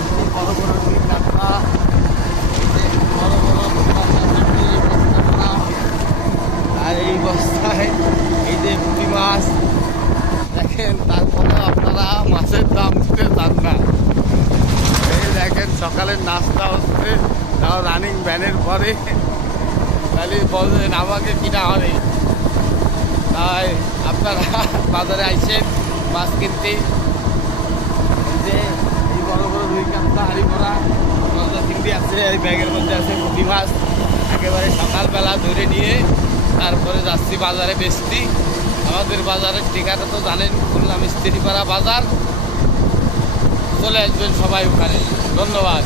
যাচ্ছি বড় বড় রুই কাতলা, বড় বড় কাতলা, আর এই বস্তায় এই যে পুঁটি মাছ দেখেন। তারপরে আপনারা মাছের দাম দিতে চান না। এই দেখেন সকালের নাস্তা হচ্ছে, তাও রানিং ভ্যানের পরে, তাহলে বলবেন আমাকে কিনা হবে। তাই আপনারা বাজারে আইসেন মাছ কিনতে। যে এই বড় বড় রুই কাতলা হাড়ি ভরা গলদা চিংড়ি আছে, এই ব্যাগের মধ্যে আছে পুঁটি মাছ। একেবারে সকালবেলা ধরে নিয়ে তারপরে যাচ্ছি বাজারে বেচতে। আমাদের বাজারের ঠিকানা তো জানেন, খুলনা মিস্ত্রিপাড়া বাজার। চলে আসবেন সবাই ওখানে। ধন্যবাদ।